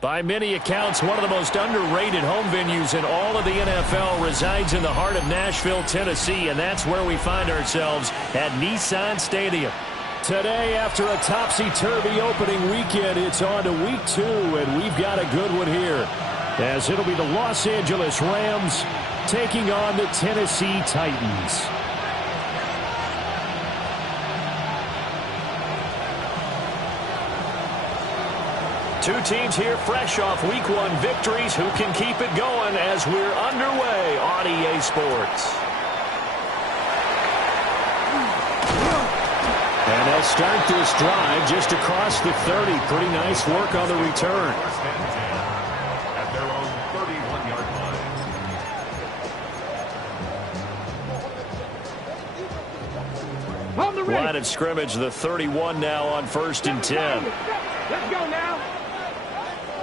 By many accounts, one of the most underrated home venues in all of the NFL resides in the heart of Nashville, Tennessee, and that's where we find ourselves at Nissan Stadium. Today, after a topsy-turvy opening weekend, it's on to week 2, and we've got a good one here, as it'll be the Los Angeles Rams taking on the Tennessee Titans. Two teams here fresh off Week 1 victories. Who can keep it going as we're underway on EA Sports? And they'll start this drive just across the 30. Pretty nice work on the return. At their own 31-yard line. Line of scrimmage, the 31 now on 1st and 10. Let's go now.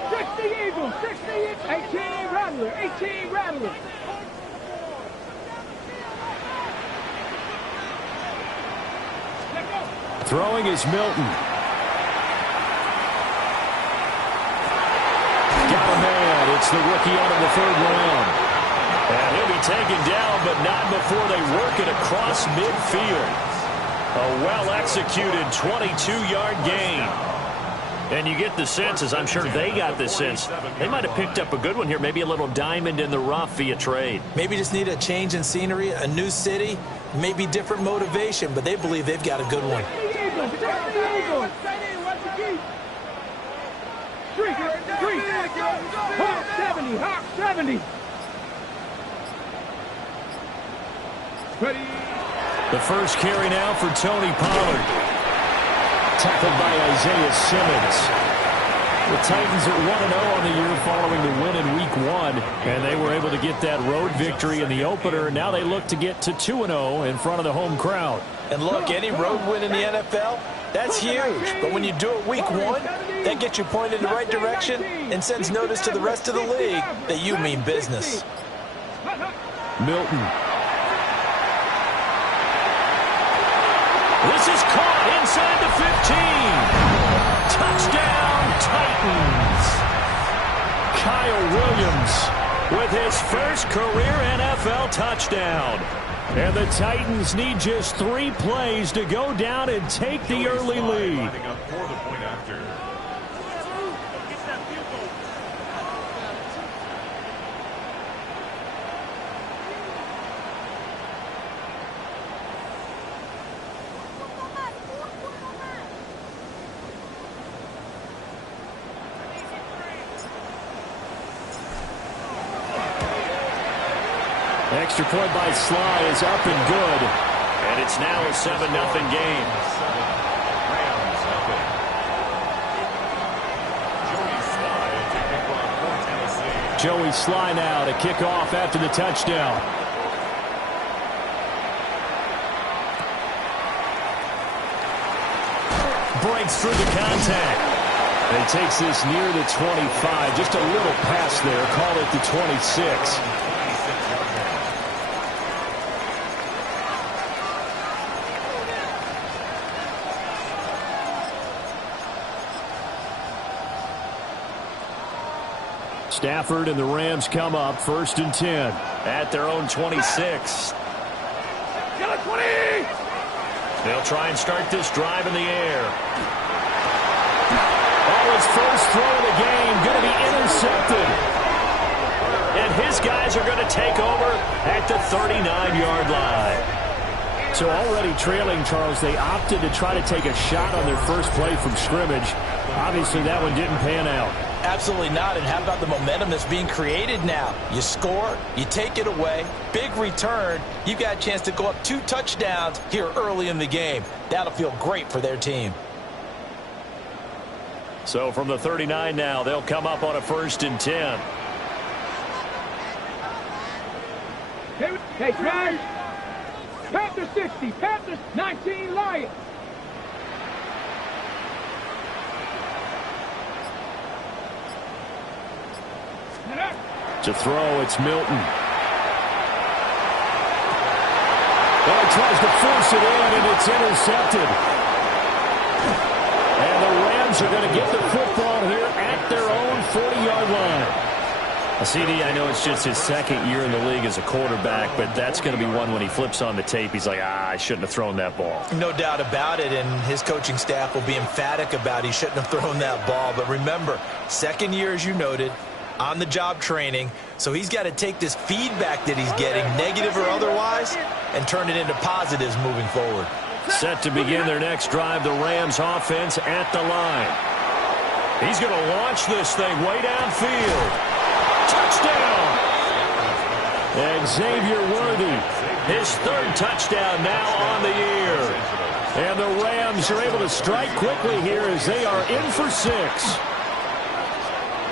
60 Eagles, 60, 18 Rattler, 18 Rattler. Throwing is Milton. Got a man. It's the rookie out of the 3rd round. And he'll be taken down, but not before they work it across midfield. A well-executed 22-yard gain. And you get the sense, as I'm sure they got the sense, they might have picked up a good one here, maybe a little diamond in the rough via trade. Maybe just need a change in scenery, a new city, maybe different motivation, but they believe they've got a good one. Hawk 70. Ready. The first carry now for Tony Pollard. Tackled by Isaiah Simmons. The Titans are 1-0 on the year following the win in Week 1, and they were able to get that road victory in the opener. Now they look to get to 2-0 in front of the home crowd. And look, any road win in the NFL, that's huge. But when you do it Week 1, that gets you pointed in the right direction and sends notice to the rest of the league that you mean business. Milton. This is caught inside the 15. Touchdown, Titans. Kyle Williams with his first career NFL touchdown. And the Titans need just 3 plays to go down and take the early lead. Extra point by Sly is up and good. And it's now a 7-0 game. Joey Sly now to kick off after the touchdown. Breaks through the contact. And he takes this near the 25. Just a little pass there. Call it the 26. Stafford and the Rams come up 1st and 10 at their own 26. They'll try and start this drive in the air. Oh, his first throw of the game going to be intercepted. And his guys are going to take over at the 39-yard line. So already trailing, Charles, they opted to try to take a shot on their first play from scrimmage. Obviously, that one didn't pan out. Absolutely not. And how about the momentum that's being created now? You score, you take it away, big return. You've got a chance to go up 2 touchdowns here early in the game. That'll feel great for their team. So from the 39 now, they'll come up on a 1st and 10. Hey, Travis. Panther 60, Panther 19, Lions. To throw, it's Milton. Well, he tries to force it in, and it's intercepted. And the Rams are going to get the football here at their own CD, I know it's just his second year in the league as a quarterback, but that's going to be one when he flips on the tape. He's like, I shouldn't have thrown that ball. No doubt about it, and his coaching staff will be emphatic about he shouldn't have thrown that ball. But remember, second year, as you noted, on-the-job training, so he's got to take this feedback that he's getting, negative or otherwise, and turn it into positives moving forward. Set to begin their next drive, the Rams offense at the line. He's going to launch this thing way downfield. Touchdown! Xavier Worthy, his third touchdown now on the year. And the Rams are able to strike quickly here as they are in for 6.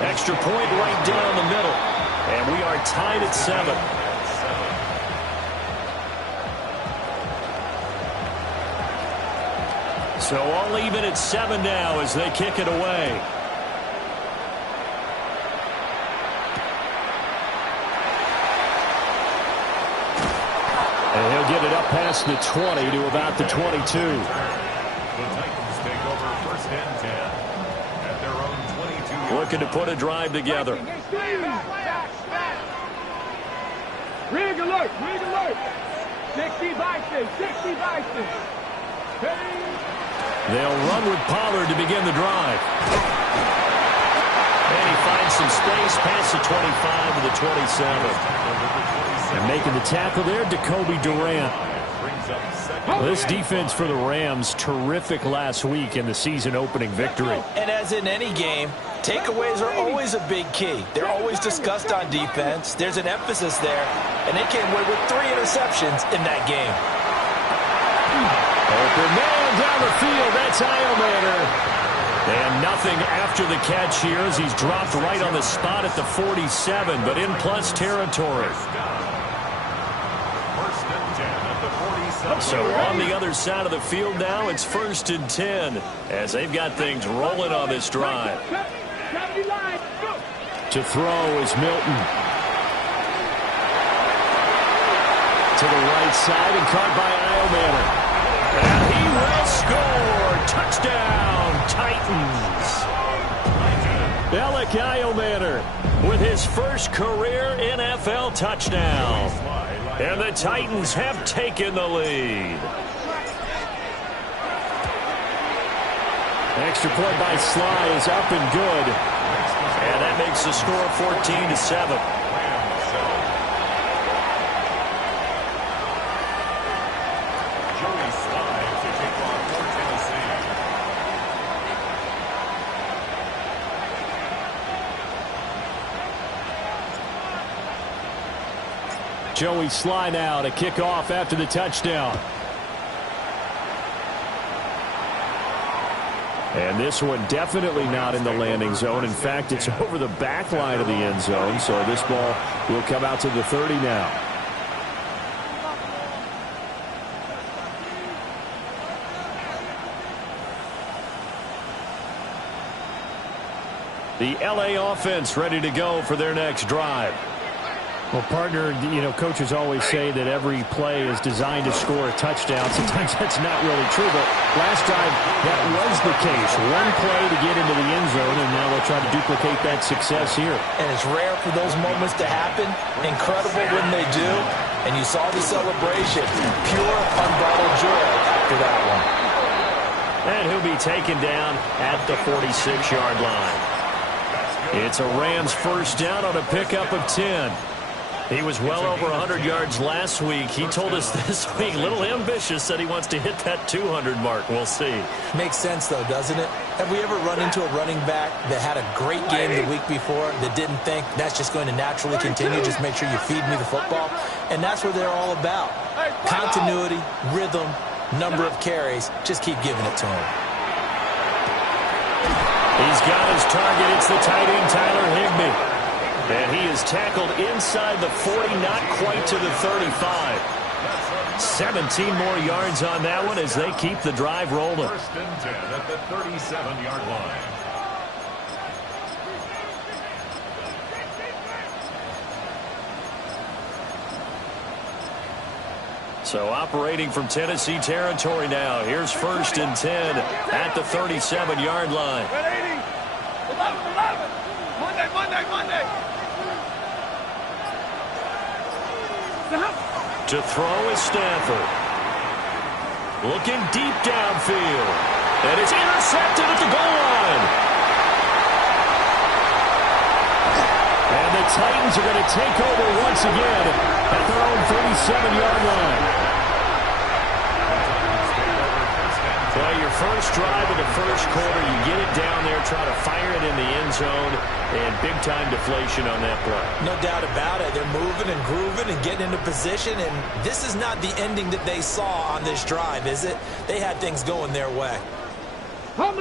Extra point right down the middle. And we are tied at 7. So all even at 7 now as they kick it away. And he'll get it up past the 20 to about the 22. The Titans take over first and 10 at their own 22. Looking to put a drive together. Rig alert, rig alert. 60 Bison, 60 Bison. They'll run with Pollard to begin the drive. And he finds some space past the 25 to the 27. And making the tackle there, Jacoby Durant. This defense for the Rams, terrific last week in the season-opening victory. And as in any game, takeaways are always a big key. They're always discussed on defense. There's an emphasis there, and they came away with 3 interceptions in that game. Open man down the field. That's Eilmaner. And nothing after the catch here as he's dropped right on the spot at the 47, but in plus territory. So on the other side of the field now, it's 1st and 10 as they've got things rolling on this drive. To throw is Milton. To the right side and caught by Eilmaner. And he will score. Touchdown, Titans. Alec Eilmaner with his first career NFL touchdown. And the Titans have taken the lead. Extra point by Sly is up and good. And that makes the score 14-7. Joey Sly now to kick off after the touchdown. And this one definitely not in the landing zone. In fact, it's over the back line of the end zone. So this ball will come out to the 30 now. The LA offense ready to go for their next drive. Well, partner, you know, coaches always say that every play is designed to score a touchdown. Sometimes that's not really true, but last time that was the case. One play to get into the end zone, and now they'll try to duplicate that success here. And it's rare for those moments to happen. Incredible when they do. And you saw the celebration. Pure, unbridled joy after that one. And he'll be taken down at the 46-yard line. It's a Rams first down on a pickup of 10. He was well over 100 yards last week. He told us this week, a little ambitious, said he wants to hit that 200 mark. We'll see. Makes sense, though, doesn't it? Have we ever run into a running back that had a great game the week before that didn't think that's just going to naturally continue? Just make sure you feed me the football. And that's what they're all about. Continuity, rhythm, number of carries. Just keep giving it to him. He's got his target. It's the tight end, Tyler Higbee. And he is tackled inside the 40, not quite to the 35. 17 more yards on that one as they keep the drive rolling. First and 10 at the 37-yard line. So operating from Tennessee territory now. Here's 1st and 10 at the 37-yard line. Monday. To throw is Stafford. Looking deep downfield. And it's intercepted at the goal line. And the Titans are going to take over once again at their own 37-yard line. Well, your first drive of the first quarter, you get it down there, try to fire it in the end zone, and big-time deflation on that play. No doubt about it. They're moving and grooving and getting into position, and this is not the ending that they saw on this drive, is it? They had things going their way.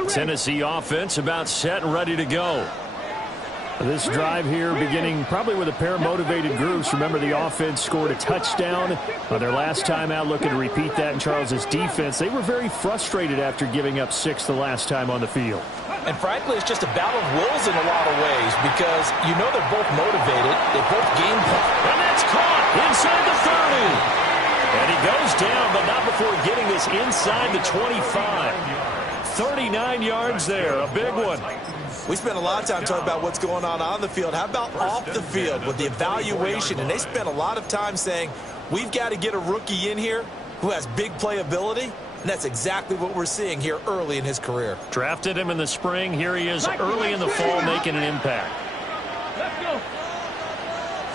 Tennessee offense about set and ready to go. This drive here beginning probably with a pair of motivated groups. Remember, the offense scored a touchdown on their last time out, looking to repeat that in Charles's defense. They were very frustrated after giving up 6 the last time on the field. And frankly, it's just a battle of wills in a lot of ways because you know they're both motivated. They both game plan. And that's caught inside the 30. And he goes down, but not before getting this inside the 25. 39 yards there, a big one. We spent a lot of time talking about what's going on the field. How about off the field with the evaluation? And they spent a lot of time saying, we've got to get a rookie in here who has big playability. And that's exactly what we're seeing here early in his career. Drafted him in the spring. Here he is early in the fall making an impact. Let's go.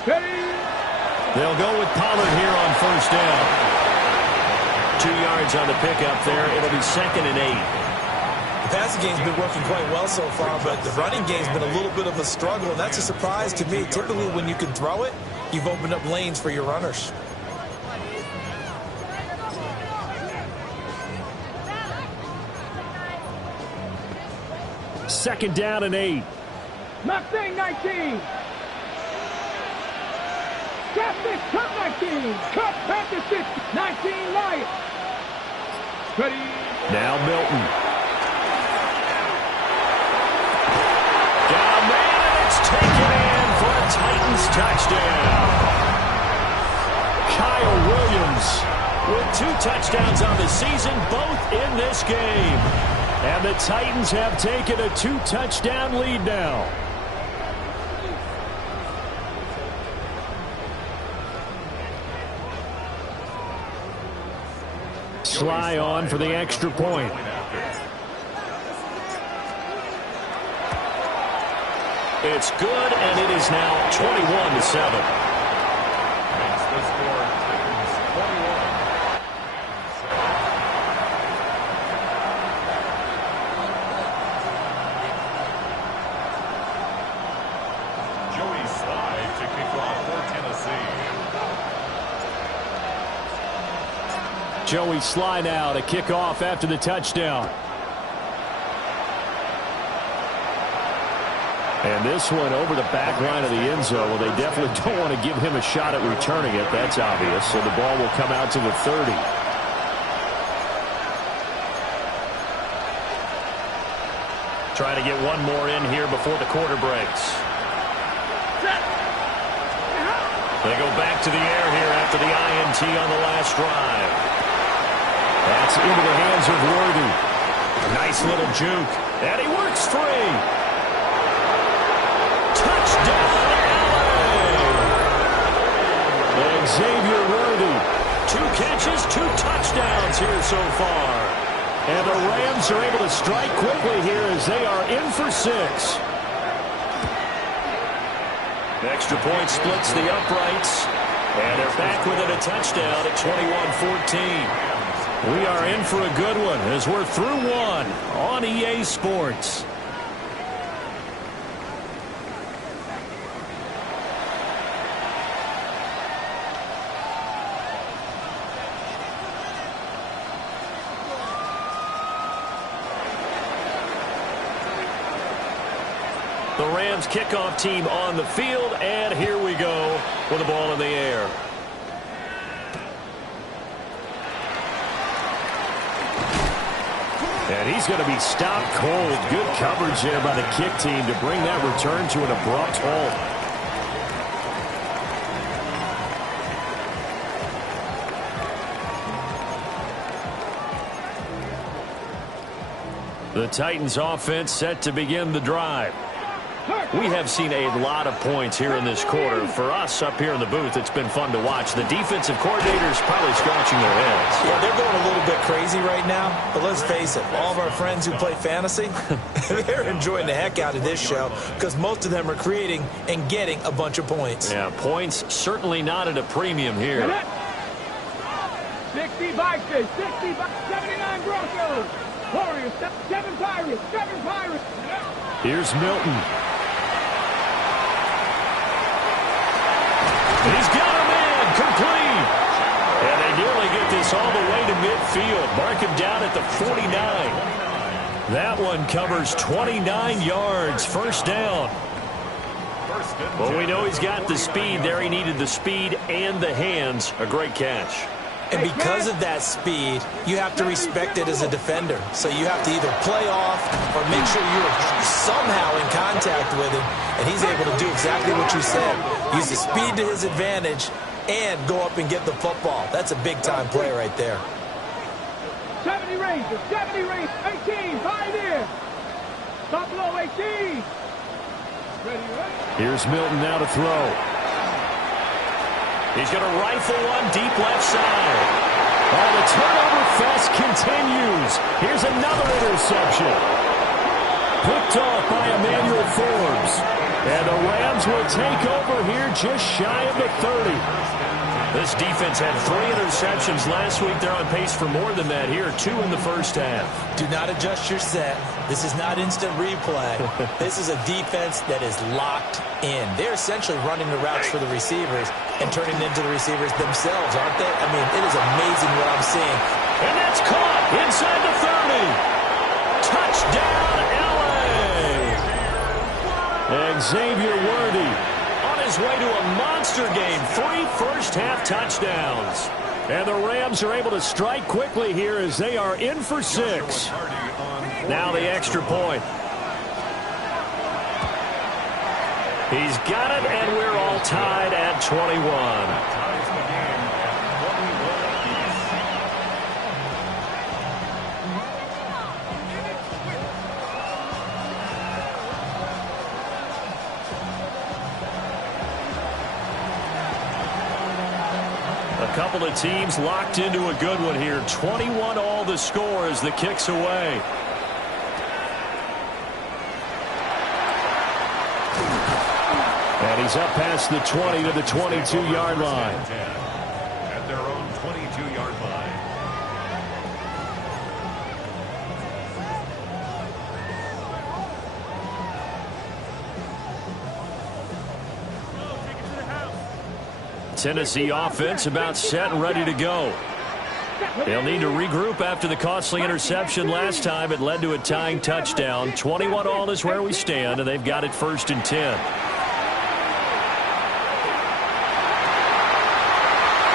Steady. They'll go with Pollard here on first down. 2 yards on the pickup there. It'll be 2nd and 8. The passing game's been working quite well so far, but the running game's been a little bit of a struggle, and that's a surprise to me. Typically, when you can throw it, you've opened up lanes for your runners. Second down and 8. Mustang 19. Catfish, cut 19. Cut Panther 6. 19 Lions. Ready. Now Milton. Down man, and it's taken in for a Titans touchdown. Kyle Williams with 2 touchdowns on the season, both in this game. And the Titans have taken a 2-touchdown lead now. Sly on for the extra point. It's good, and it is now 21-7. Makes the score Titans 21. Joey Sly to kick off for Tennessee. Joey Sly now to kick off after the touchdown. And this one over the back line of the end zone. Well, they definitely don't want to give him a shot at returning it. That's obvious. So the ball will come out to the 30. Trying to get one more in here before the quarter breaks. They go back to the air here after the INT on the last drive. That's into the hands of Worthy. Nice little juke. And he works free. Touchdown, LA! Xavier Worthy. 2 catches, 2 touchdowns here so far. And the Rams are able to strike quickly here as they are in for 6. The extra point splits the uprights. And they're back within a touchdown at 21-14. We are in for a good one as we're through one on EA Sports. The Rams kickoff team on the field, and here we go with the ball in the air. And he's going to be stopped cold. Good coverage there by the kick team to bring that return to an abrupt halt. The Titans offense set to begin the drive. We have seen a lot of points here in this quarter. For us up here in the booth, it's been fun to watch. The defensive coordinators probably scratching their heads. Yeah, they're going a little bit crazy right now. But let's face it, all of our friends who play fantasy, they're enjoying the heck out of this show because most of them are creating and getting a bunch of points. Yeah, points certainly not at a premium here. 60 Vikings, 79 Broncos. Warriors, 7 Pirates, 7 Pirates. Here's Milton. He's got a man complete. And they nearly get this all the way to midfield. Mark him down at the 49. That one covers 29 yards. First down. Well, we know he's got the speed there. He needed the speed and the hands. A great catch. And because of that speed, you have to respect it as a defender. So you have to either play off or make sure you're somehow in contact with him. And he's able to do exactly what you said. Use the speed to his advantage and go up and get the football. That's a big-time play right there. 70 Rangers, 18, Pioneer. Buffalo 18. Here's Milton now to throw. He's going to rifle one deep left side. Oh, the turnover fest continues. Here's another interception. Picked off by Emmanuel Forbes. And the Rams will take over here just shy of the 30. This defense had 3 interceptions last week. They're on pace for more than that here. 2 in the first half. Do not adjust your set. This is not instant replay. This is a defense that is locked in. They're essentially running the routes for the receivers and turning them into the receivers themselves, aren't they? I mean, it is amazing what I'm seeing. And that's caught inside the 30. Touchdown, L.A. And Xavier Worthy on his way to a monster game. 3 first-half touchdowns. And the Rams are able to strike quickly here as they are in for 6. Now the extra point. He's got it, and we're all tied at 21. A couple of teams locked into a good one here. 21 all the score as the kick's away. And he's up past the 20 to the 22-yard line. At their own 22-yard line. Tennessee offense about set and ready to go. They'll need to regroup after the costly interception last time. It led to a tying touchdown. 21 all is where we stand, and they've got it 1st and 10.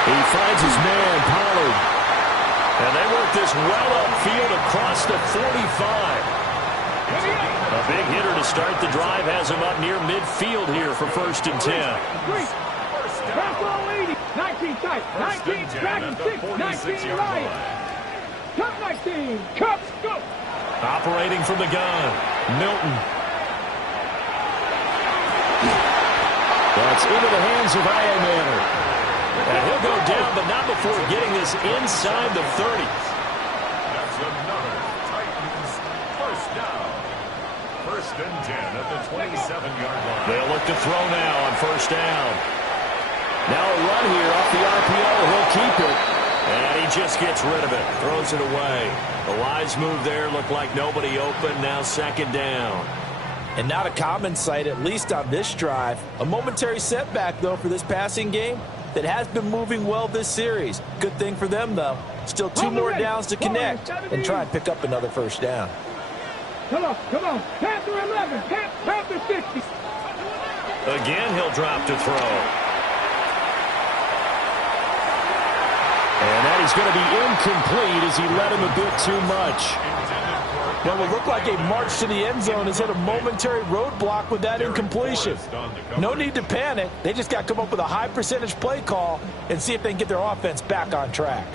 He finds his man, Pollard. And they work this well upfield across the 45. A big hitter to start the drive has him up near midfield here for 1st and 10. 19 tight, 19 dragon 6, 19 Lion. Cup 19, Cup, go. Operating from the gun, Milton. That's into the hands of Iron Manor. And he'll go down, but not before getting this inside the 30. That's another Titans first down. 1st and 10 at the 27-yard line. They'll look to throw now on 1st down. Now a run here off the RPO. He'll keep it. And he just gets rid of it. Throws it away. The wise move there. Looked like nobody open. Now 2nd down. And not a common sight, at least on this drive. A momentary setback, though, for this passing game that has been moving well this series. Good thing for them, though. Still 2 more downs to connect and try and pick up another 1st down. Come on. Panther 11, Panther 60. Again, he'll drop to throw. And that is going to be incomplete as he led him a bit too much. Well, it looked like a march to the end zone has hit a momentary roadblock with that incompletion. No need to panic. They just got to come up with a high percentage play call and see if they can get their offense back on track.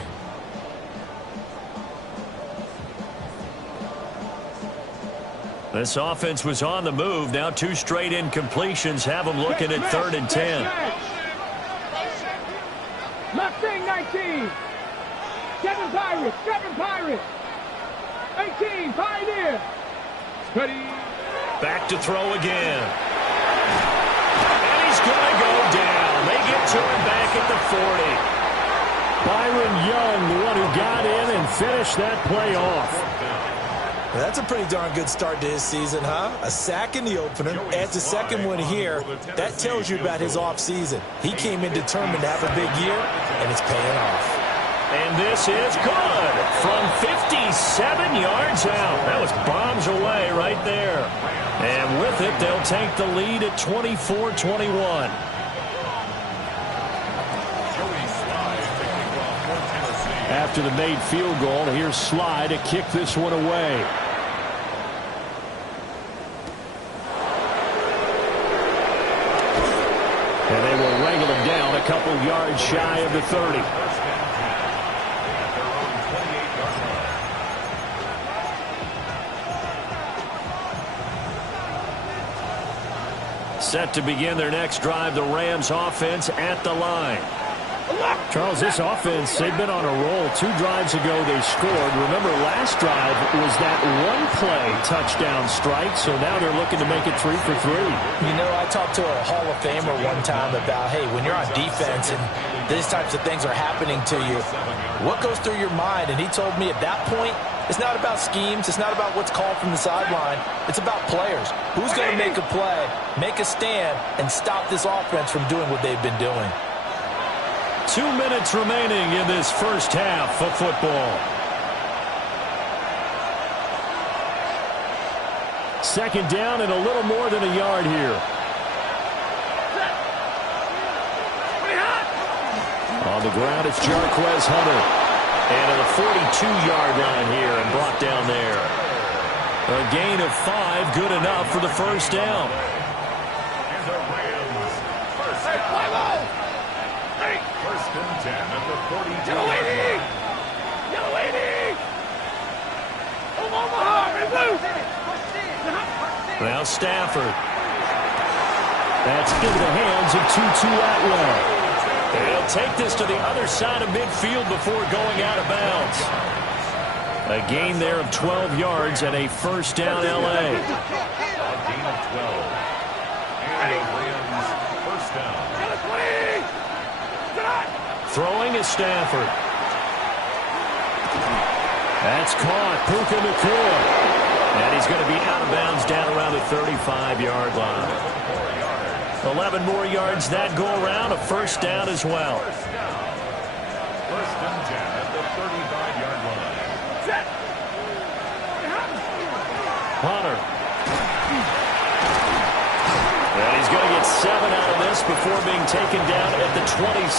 This offense was on the move. Now 2 straight incompletions have them looking at 3rd and 10. Mustang 19. 7 Pirates. 7 Pirates. 18 Pioneer. Ready. Back to throw again. And he's going to go down. They get to him back at the 40. Byron Young, the one who got in and finished that play off. Well, that's a pretty darn good start to his season, huh? A sack in the opener, adds a second one here. That tells you about his offseason. He came in determined to have a big year, and it's paying off. And this is good from 57 yards out. That was bombs away right there. And with it, they'll take the lead at 24-21. After the made field goal, here's Sly to kick this one away. And they will wrangle him down a couple yards shy of the 30. Set to begin their next drive, the Rams offense at the line. Charles, this offense, they've been on a roll. 2 drives ago they scored. Remember, last drive was that one-play touchdown strike, so now they're looking to make it 3 for 3. You know, I talked to a Hall of Famer one time about, hey, when you're on defense and these types of things are happening to you, what goes through your mind? And he told me at that point, it's not about schemes. It's not about what's called from the sideline. It's about players. Who's going to make a play, make a stand, and stop this offense from doing what they've been doing? 2 minutes remaining in this first half of football. Second down and a little more than a yard here. On the ground, it's Jarquez Hunter. And at the 42-yard line here and brought down there. A gain of 5, good enough for the first down. And the Rams first down. First and 10 at the 42-yard line. Yellow 80. Omaha, red blue. Now Stafford. That's into the hands of Tutu Atwell. They'll take this to the other side of midfield before going out of bounds. A gain there of 12 yards and a first down L.A. A gain of 12. And the Rams first down. Throwing is Stafford. That's caught. Puka Nacua. And he's going to be out of bounds down around the 35-yard line. 11 more yards that go around, a first down as well. First and 10 at the 35-yard line. Hunter. And he's going to get 7 out of this before being taken down at the 27.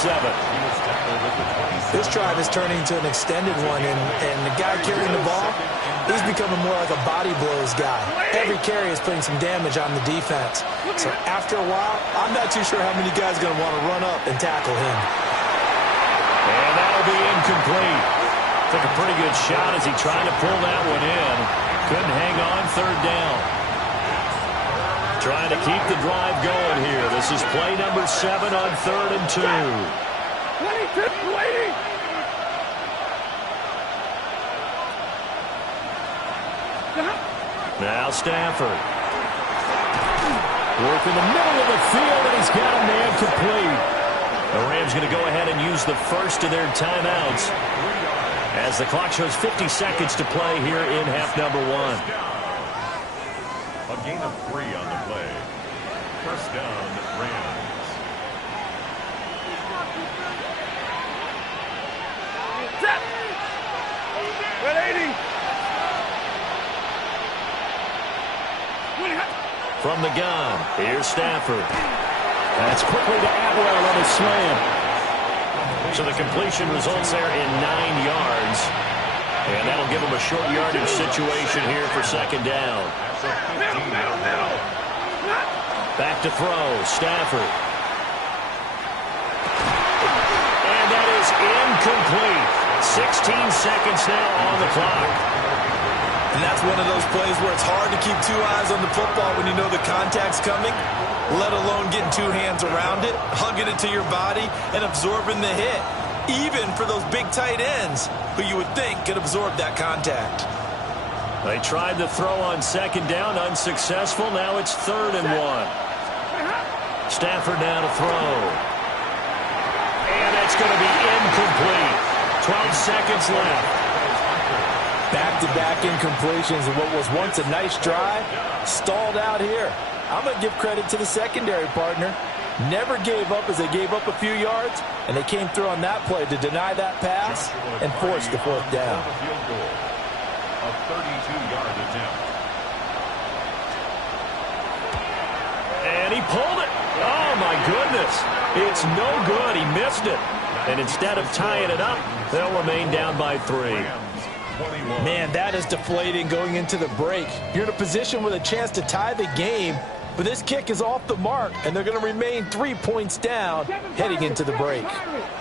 This drive is turning into an extended one, and the guy carrying the ball, he's becoming more like a body blows guy. Every carry is putting some damage on the defense. So after a while, I'm not too sure how many guys are going to want to run up and tackle him. And that'll be incomplete. Took a pretty good shot as he tried to pull that one in. Couldn't hang on, third down. Trying to keep the drive going here. This is play number 7 on 3rd and 2. 22, waiting. Now Stafford. Work in the middle of the field, and he's got a man complete. The Rams going to go ahead and use the first of their timeouts as the clock shows 50 seconds to play here in half number 1. A gain of 3 on the play. First down, Rams. Red 80. From the gun, here's Stafford. That's quickly to Atwell on a slam. So the completion results there in 9 yards. And that'll give him a short yardage situation here for second down. Back to throw, Stafford. And that is incomplete. 16 seconds now on the clock. And that's one of those plays where it's hard to keep two eyes on the football when you know the contact's coming, let alone getting two hands around it, hugging it to your body, and absorbing the hit, even for those big tight ends who you would think could absorb that contact. They tried to throw on second down, unsuccessful. Now it's 3rd and 1. Stafford now to throw. And it's going to be incomplete. 12 seconds left. Back-to-back incompletions of what was once a nice drive, stalled out here. I'm going to give credit to the secondary partner. Never gave up as they gave up a few yards, and they came through on that play to deny that pass and force the 4th down. A 32-yard attempt. And he pulled it. Oh, my goodness. It's no good. He missed it. And instead of tying it up, they'll remain down by 3. Man, that is deflating going into the break. You're in a position with a chance to tie the game, but this kick is off the mark, and they're going to remain 3 points down heading into the break.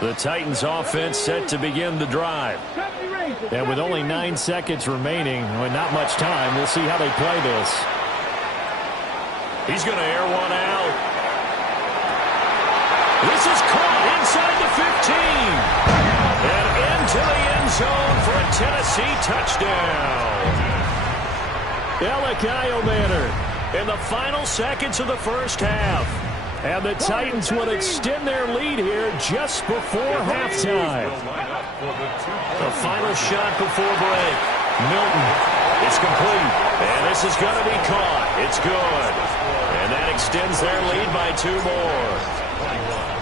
The Titans offense set to begin the drive. And with only 9 seconds remaining, with not much time, we'll see how they play this. He's going to air one out. This is caught inside the 15. And into the end zone for a Tennessee touchdown. Elikayo Manor in the final seconds of the first half. And the Titans will extend their lead here just before halftime. The final shot before break. Milton. It's complete. And this is going to be caught. It's good. And that extends their lead by 2 more.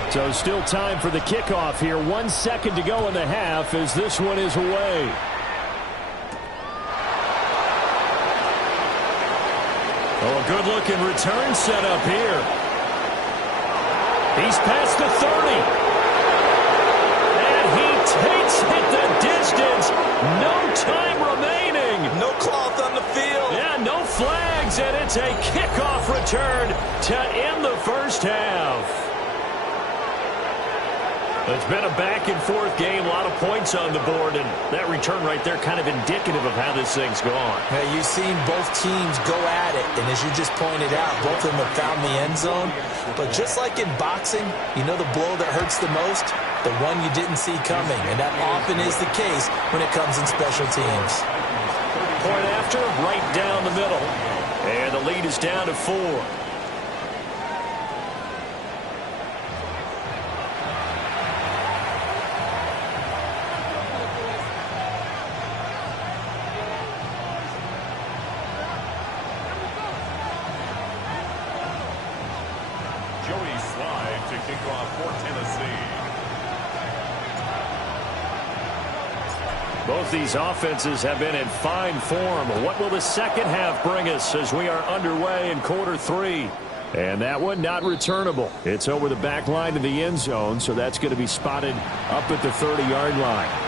So still time for the kickoff here. 1 second to go in the half as this one is away. Oh, a good-looking return set up here. He's past the 30. And he takes it the distance. No time remaining. No cloth on the field. Yeah, no flags, and it's a kickoff return to end the first half. It's been a back-and-forth game, a lot of points on the board, and that return right there kind of indicative of how this thing's gone. Hey, you've seen both teams go at it, and as you just pointed out, both of them have found the end zone. But just like in boxing, you know the blow that hurts the most? The one you didn't see coming, and that often is the case when it comes in special teams. Point after, right down the middle, and the lead is down to 4. Both these offenses have been in fine form. What will the second half bring us as we are underway in quarter 3? And that one not returnable. It's over the back line of the end zone, so that's going to be spotted up at the 30-yard line.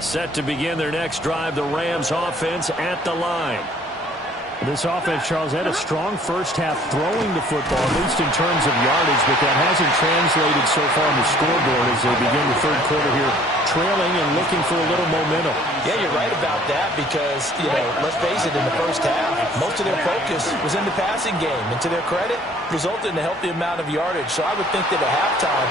Set to begin their next drive, the Rams offense at the line. This offense, Charles, had a strong first half throwing the football, at least in terms of yardage, but that hasn't translated so far on the scoreboard as they begin the third quarter here, trailing and looking for a little momentum. Yeah, you're right about that because, let's face it, in the first half, most of their focus was in the passing game. And to their credit, resulted in a healthy amount of yardage. So I would think that at halftime,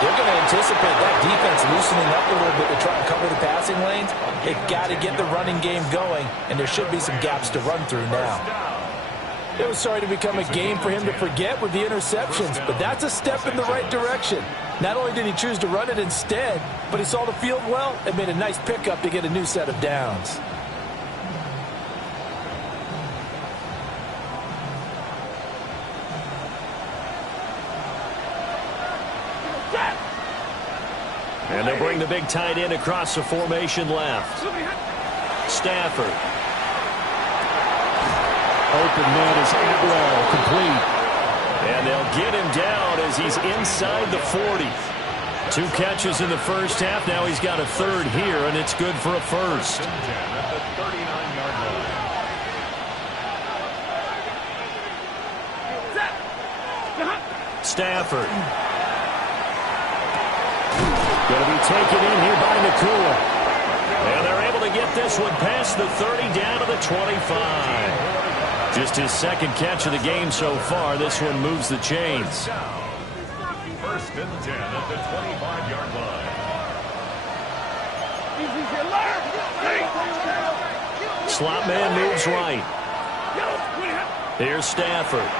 they're going to anticipate that defense loosening up a little bit to try and cover the passing lanes. They've got to get the running game going, and there should be some gaps to run through now. It was starting to become a game for him to forget with the interceptions, but that's a step in the right direction. Not only did he choose to run it instead, but he saw the field well and made a nice pickup to get a new set of downs. And they'll bring the big tight end across the formation left. Stafford. Open man is Atwell, complete. And they'll get him down as he's inside the 40. 2 catches in the first half. Now he's got a third here, and it's good for a first. Stafford. Going to be taken in here by Nakua. And they're able to get this one past the 30 down to the 25. Just his second catch of the game so far. This one moves the chains. First and 10 at the 25-yard line. Slot man moves right. Here's Stafford.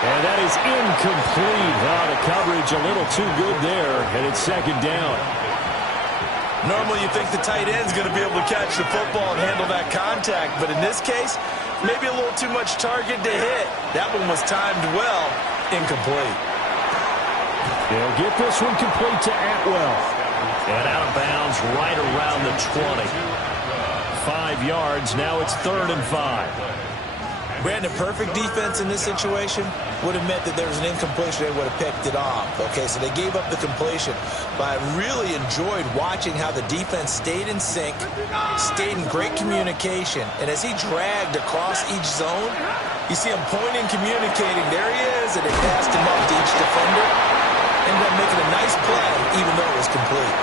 And that is incomplete. The coverage a little too good there, and it's second down. Normally you think the tight end's going to be able to catch the football and handle that contact, but in this case, maybe a little too much target to hit. That one was timed well. Incomplete. They'll get this one complete to Atwell. And out of bounds right around the 20. 5 yards. Now it's 3rd and 5. Brandon, perfect defense in this situation would have meant that there was an incompletion. They would have picked it off. Okay, so they gave up the completion. But I really enjoyed watching how the defense stayed in sync, stayed in great communication. And as he dragged across each zone, you see him pointing, communicating. There he is, and they passed him up to each defender. Ended up making a nice play, even though it was complete.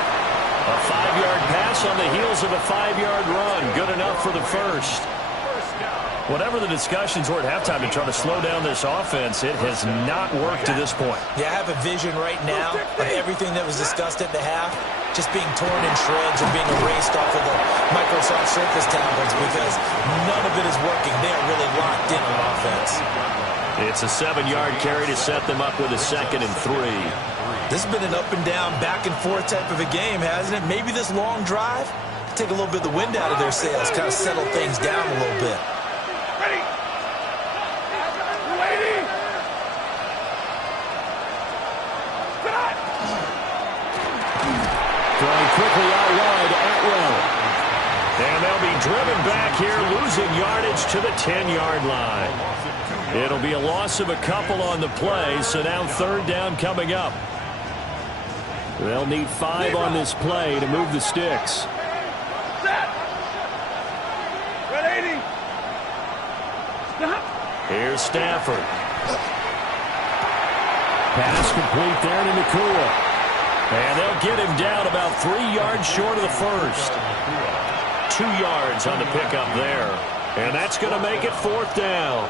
A 5-yard pass on the heels of a 5-yard run. Good enough for the first. Whatever the discussions were at halftime to try to slow down this offense, it has not worked to this point. Yeah, I have a vision right now of everything that was discussed at the half just being torn in shreds or being erased off of the Microsoft Surface tablets because none of it is working. They are really locked in on offense. It's a 7-yard carry to set them up with a 2nd and 3. This has been an up and down, back and forth type of a game, hasn't it? Maybe this long drive take a little bit of the wind out of their sails, kind of settle things down a little bit. Ready. Ready. Throwing quickly out wide, Atwell. And they'll be driven back here, losing yardage to the 10-yard line. It'll be a loss of a couple on the play, so now 3rd down coming up. They'll need 5 on this play to move the sticks. Here's Stafford. Pass complete there to Nakua. And they'll get him down about 3 yards short of the first. 2 yards on the pickup there. And that's going to make it 4th down.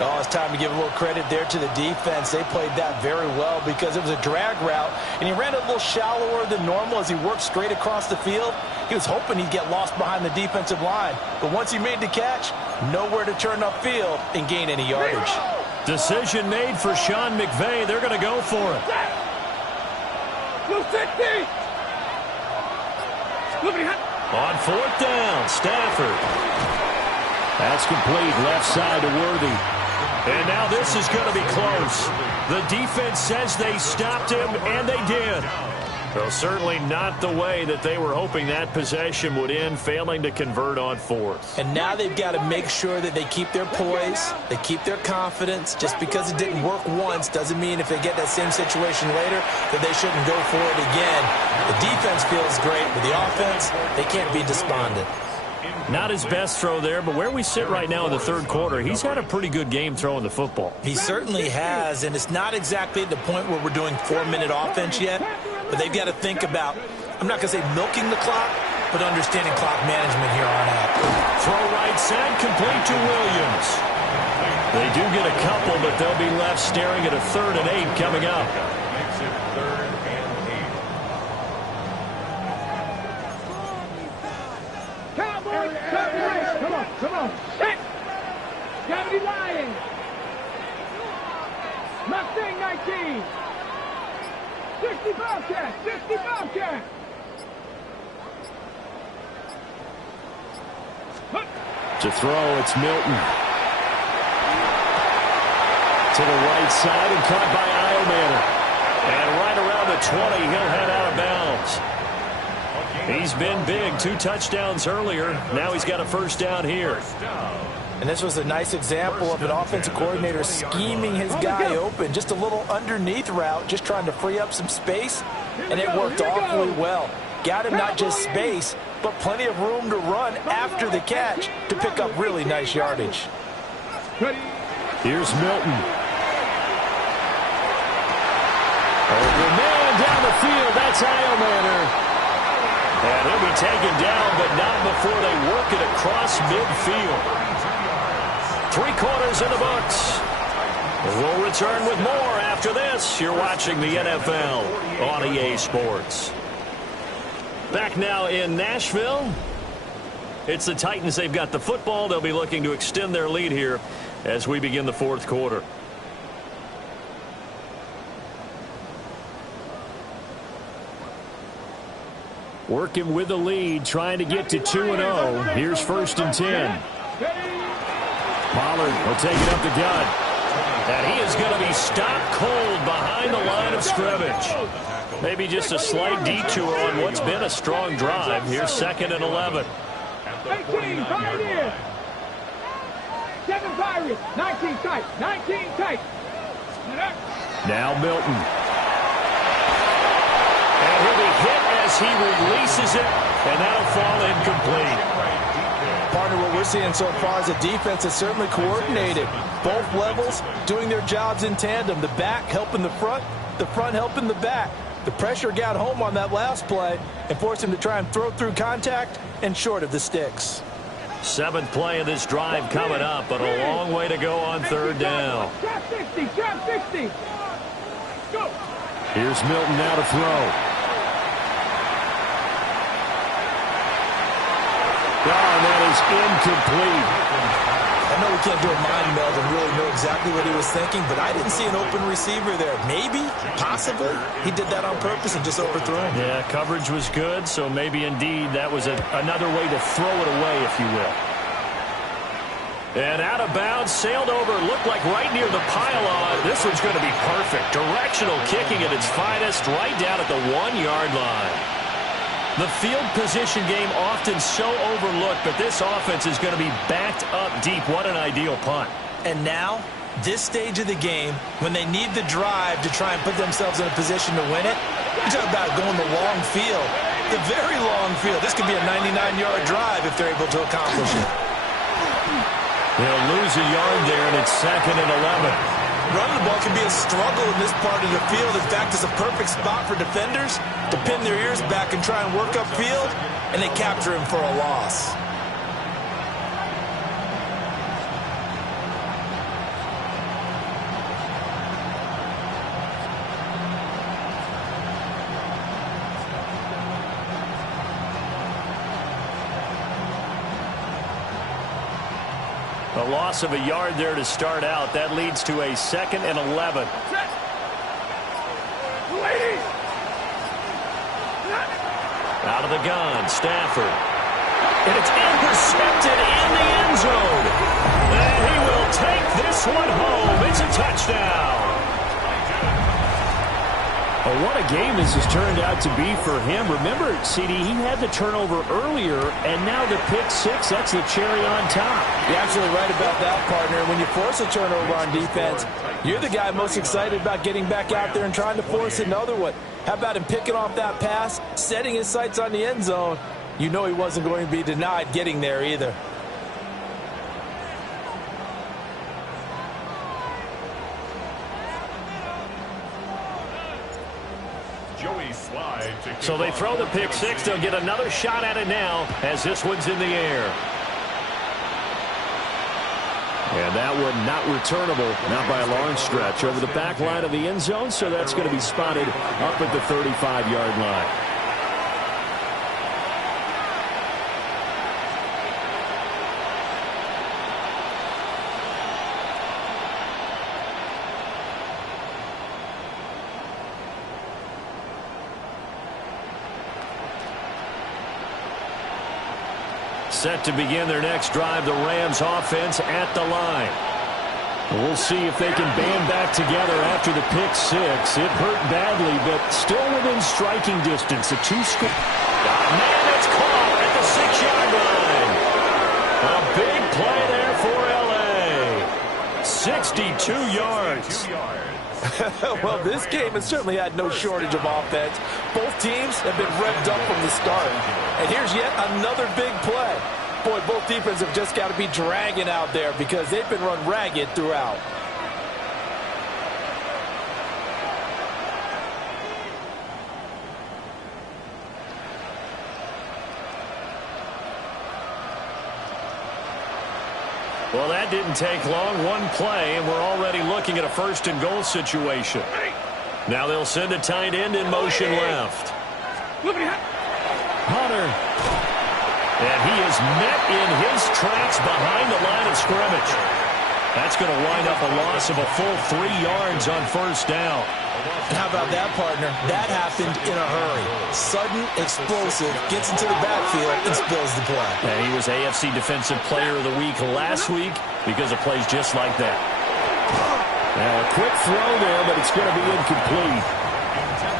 Oh, it's time to give a little credit there to the defense. They played that very well because it was a drag route, and he ran a little shallower than normal as he worked straight across the field. He was hoping he'd get lost behind the defensive line, but once he made the catch, nowhere to turn upfield and gain any yardage. Decision made for Sean McVay. They're going to go for it. On 4th down, Stafford. That's complete, left side to Worthy. And now this is going to be close. The defense says they stopped him, and they did. Well, certainly not the way that they were hoping that possession would end, failing to convert on 4th. And now they've got to make sure that they keep their poise, they keep their confidence. Just because it didn't work once doesn't mean if they get that same situation later that they shouldn't go for it again. The defense feels great, but the offense, they can't be despondent. Not his best throw there, but where we sit right now in the 3rd quarter, he's had a pretty good game throwing the football. He certainly has, and it's not exactly at the point where we're doing 4-minute offense yet, but they've got to think about, I'm not going to say milking the clock, but understanding clock management here on out. Throw right side, complete to Williams. They do get a couple, but they'll be left staring at a 3rd and 8 coming up. Makes it 3rd and 8. Cowboys, come on. Hit. Gotta be lying. Mustang 19. 60 Bobcat. To throw, it's Milton. To the right side and caught by Eilmanner. And right around the 20, he'll head out of bounds. He's been big, 2 touchdowns earlier. Now he's got a 1st down here. And this was a nice example of an offensive coordinator scheming his guy open. Just a little underneath route, just trying to free up some space. And it worked awfully well. Got him not just space, but plenty of room to run after the catch to pick up really nice yardage. Here's Milton. the field. That's Iomanner. And he'll be taken down, but not before they work it across midfield. 3 quarters in the books. We'll return with more after this. You're watching the NFL on EA Sports. Back now in Nashville. It's the Titans. They've got the football. They'll be looking to extend their lead here as we begin the 4th quarter. Working with the lead, trying to get to 2-0. Here's 1st and 10. Pollard will take it up the gut. And he is going to be stopped cold behind the line of scrimmage. Maybe just a slight detour on what's been a strong drive. Here's 2nd and 11. 18, Pioneer. 7 Pirates. 19 tight. 19 tight. Now Milton. And he'll be hit as he releases it, and that'll fall incomplete. Partner, what we're seeing so far is a defense that's certainly coordinated. Both levels doing their jobs in tandem. The back helping the front helping the back. The pressure got home on that last play and forced him to try and throw through contact and short of the sticks. 7th play of this drive coming up, but a long way to go on 3rd down. Trap 60, trap 60. Go. Here's Milton now to throw. Oh, that is incomplete. I know we can't do a mind meld and really know exactly what he was thinking, but I didn't see an open receiver there. Maybe, possibly, he did that on purpose and just overthrew him. Yeah, coverage was good, so maybe indeed that was another way to throw it away, if you will. And out of bounds, sailed over, looked like right near the pylon. This one's going to be perfect. Directional kicking at its finest, right down at the 1-yard line. The field position game often so overlooked, but this offense is going to be backed up deep. What an ideal punt. And now, this stage of the game, when they need the drive to try and put themselves in a position to win it, you talk about going the long field, the very long field. This could be a 99-yard drive if they're able to accomplish it. They'll lose a yard there, and it's 2nd and 11. Running the ball can be a struggle in this part of the field. In fact, it's a perfect spot for defenders to pin their ears back and try and work upfield, and they capture him for a loss. A loss of a yard there to start out. That leads to a 2nd and 11. Out of the gun, Stafford. And it's intercepted in the end zone. And he will take this one home. It's a touchdown. Well, what a game this has turned out to be for him. Remember, CD, he had the turnover earlier, and now the pick 6, that's the cherry on top. You're absolutely right about that, partner. When you force a turnover on defense, you're the guy most excited about getting back out there and trying to force another one. How about him picking off that pass, setting his sights on the end zone? You know he wasn't going to be denied getting there either. So they throw the pick 6. They'll get another shot at it now as this one's in the air. And that one not returnable, not by a long stretch, over the back line of the end zone, so that's going to be spotted up at the 35-yard line. Set to begin their next drive, the Rams offense at the line. We'll see if they can band back together after the pick 6. It hurt badly, but still within striking distance. A 2-score. Man, it's caught at the 6-yard line. A big play there for L.A. 62 yards. Well, this game has certainly had no shortage of offense. Both teams have been revved up from the start. And here's yet another big play. Boy, both defenses have just got to be dragging out there because they've been run ragged throughout. Well, that didn't take long. One play, and we're already looking at a first-and-goal situation. Now they'll send a tight end in motion left. Hunter. And he is met in his tracks behind the line of scrimmage. That's going to wind up a loss of a full 3 yards on first down. And how about that, partner? That happened in a hurry. Sudden, explosive, gets into the backfield and spills the play. And he was AFC Defensive Player of the Week last week because of plays just like that. Now a quick throw there, but it's going to be incomplete.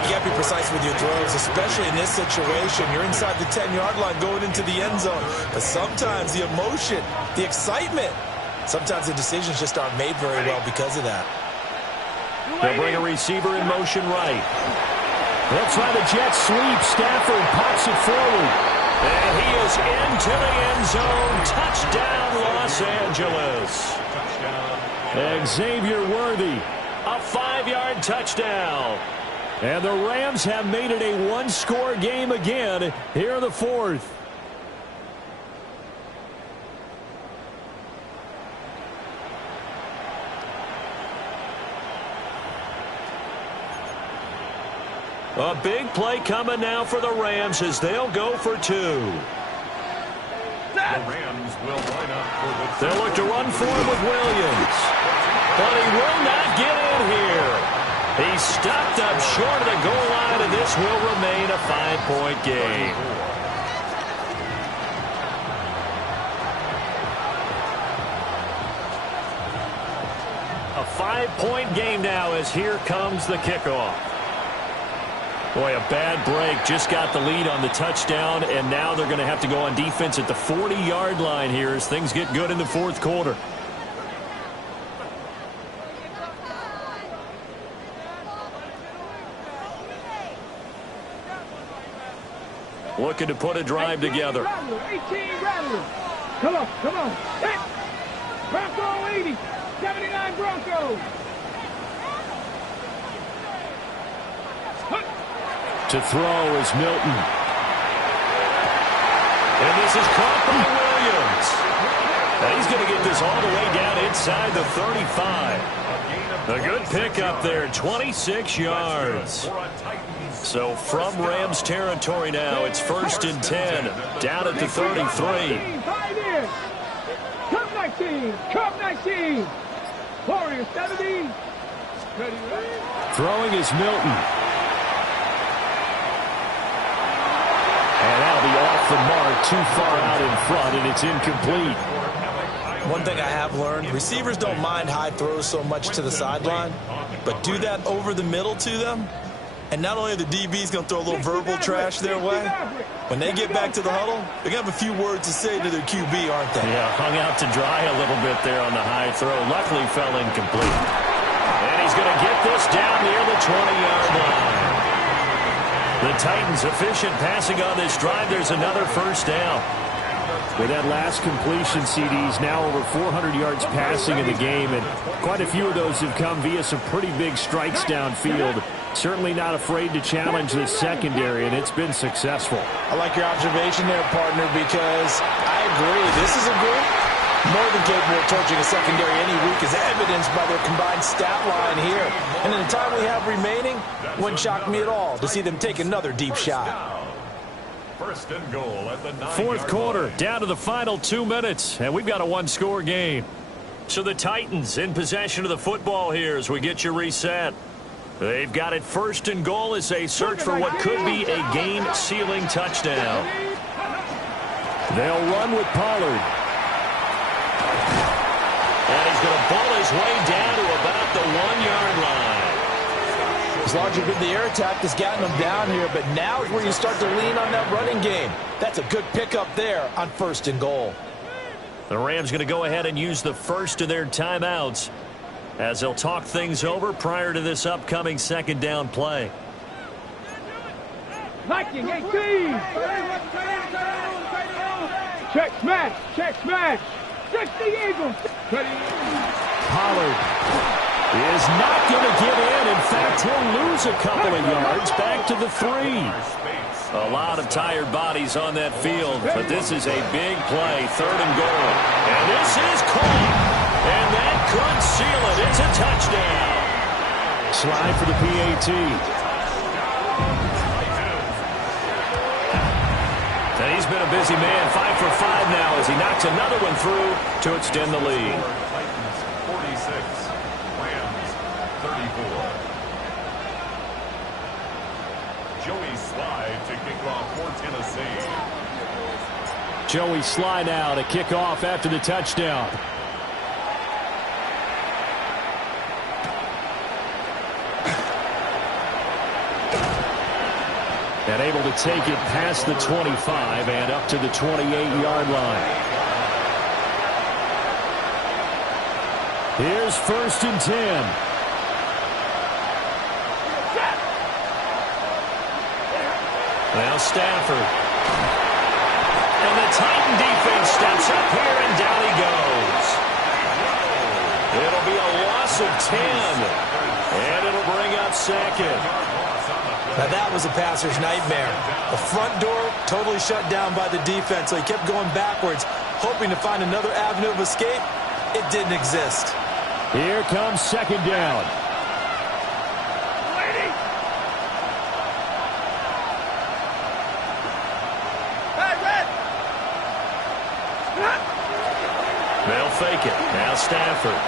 You got to be precise with your throws, especially in this situation. You're inside the 10-yard line going into the end zone. But sometimes the emotion, the excitement, sometimes the decisions just aren't made very well because of that. They'll bring a receiver in motion right. They'll try the jet sweep. Stafford pops it forward. And he is into the end zone. Touchdown, Los Angeles. Xavier Worthy, a 5-yard touchdown. And the Rams have made it a one-score game again here in the fourth. A big play coming now for the Rams as they'll go for 2. The Rams will line up for the... They'll look to run for him with Williams. But he will not get in here. He's stopped up short of the goal line, and this will remain a 5-point game. A 5-point game now as here comes the kickoff. Boy, a bad break. Just got the lead on the touchdown, and now they're going to have to go on defense at the 40-yard line here as things get good in the fourth quarter. Looking to put a drive together. 18 Rattler. Come on, come on. Hit. Bronco 80. 79 Broncos. To throw is Milton. And this is caught by Williams. And he's going to get this all the way down inside the 35. A good pickup there, 26 yards. So from Rams territory now, it's 1st and 10, down at the 33. Cup 19, Cup 19. Warriors 70. Throwing is Milton. And that'll be off the mark, too far out in front, and it's incomplete. One thing I have learned, receivers don't mind high throws so much to the sideline, but do that over the middle to them, and not only are the DBs going to throw a little verbal trash their way, when they get back to the huddle, they're going to have a few words to say to their QB, aren't they? Yeah, hung out to dry a little bit there on the high throw. Luckily fell incomplete. And he's going to get this down near the 20-yard line. The Titans efficient passing on this drive. There's another first down. With that last completion, CDs now over 400 yards passing in the game, and quite a few of those have come via some pretty big strikes downfield. Certainly not afraid to challenge this secondary, and it's been successful. I like your observation there, partner, because I agree. This is a group more than capable of torching a secondary any week, as evidenced by their combined stat line here. And in the time we have remaining, wouldn't shock me at all to see them take another deep shot. 1st and goal at the 9-yard line. Fourth quarter, down to the final 2 minutes, and we've got a one-score game. So the Titans in possession of the football here as we get you reset. They've got it 1st and goal as they search for what could be a game-sealing touchdown. They'll run with Pollard. And he's going to ball his way down to about the 1-yard line. As large as the air attack has gotten them down here, but now is where you start to lean on that running game. That's a good pickup there on 1st and goal. The Rams going to go ahead and use the first of their timeouts as they'll talk things over prior to this upcoming 2nd down play. Viking 18. Check smash, check smash. 60 Eagles. Pollard. is not going to get in. In fact, he'll lose a couple of yards back to the 3. A lot of tired bodies on that field, but this is a big play, 3rd and goal. And this is caught, and that could seal it. It's a touchdown. Slide for the PAT. And he's been a busy man, 5 for 5 now as he knocks another one through to extend the lead. Titans 46, Rams 34. Joey Slide to kick off for Tennessee. Joey Sly now to kick off after the touchdown. And able to take it past the 25 and up to the 28-yard line. Here's 1st and 10. Now Stafford. And the Titan defense steps up here, and down he goes. It'll be a loss of 10. And it'll bring up 2nd. Now that was a passer's nightmare. The front door totally shut down by the defense, so he kept going backwards, hoping to find another avenue of escape. It didn't exist. Here comes 2nd down. They'll fake it. Now Stafford.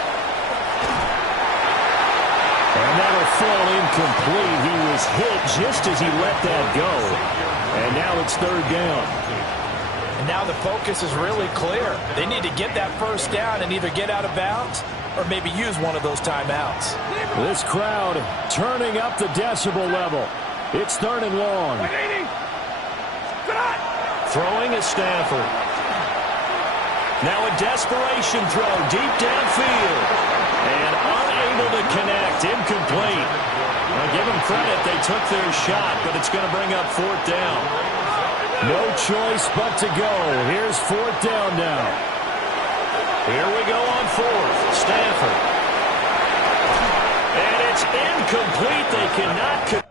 And that'll fall incomplete. He was hit just as he let that go. And now it's 3rd down. And now the focus is really clear. They need to get that 1st down and either get out of bounds or maybe use one of those timeouts. This crowd turning up the decibel level. It's 3rd and long. Throwing is Stafford. Now a desperation throw deep downfield. And unable to connect. Incomplete. Now give them credit. They took their shot, but it's going to bring up 4th down. No choice but to go. Here's 4th down now. Here we go on 4th. Stafford. And it's incomplete. They cannot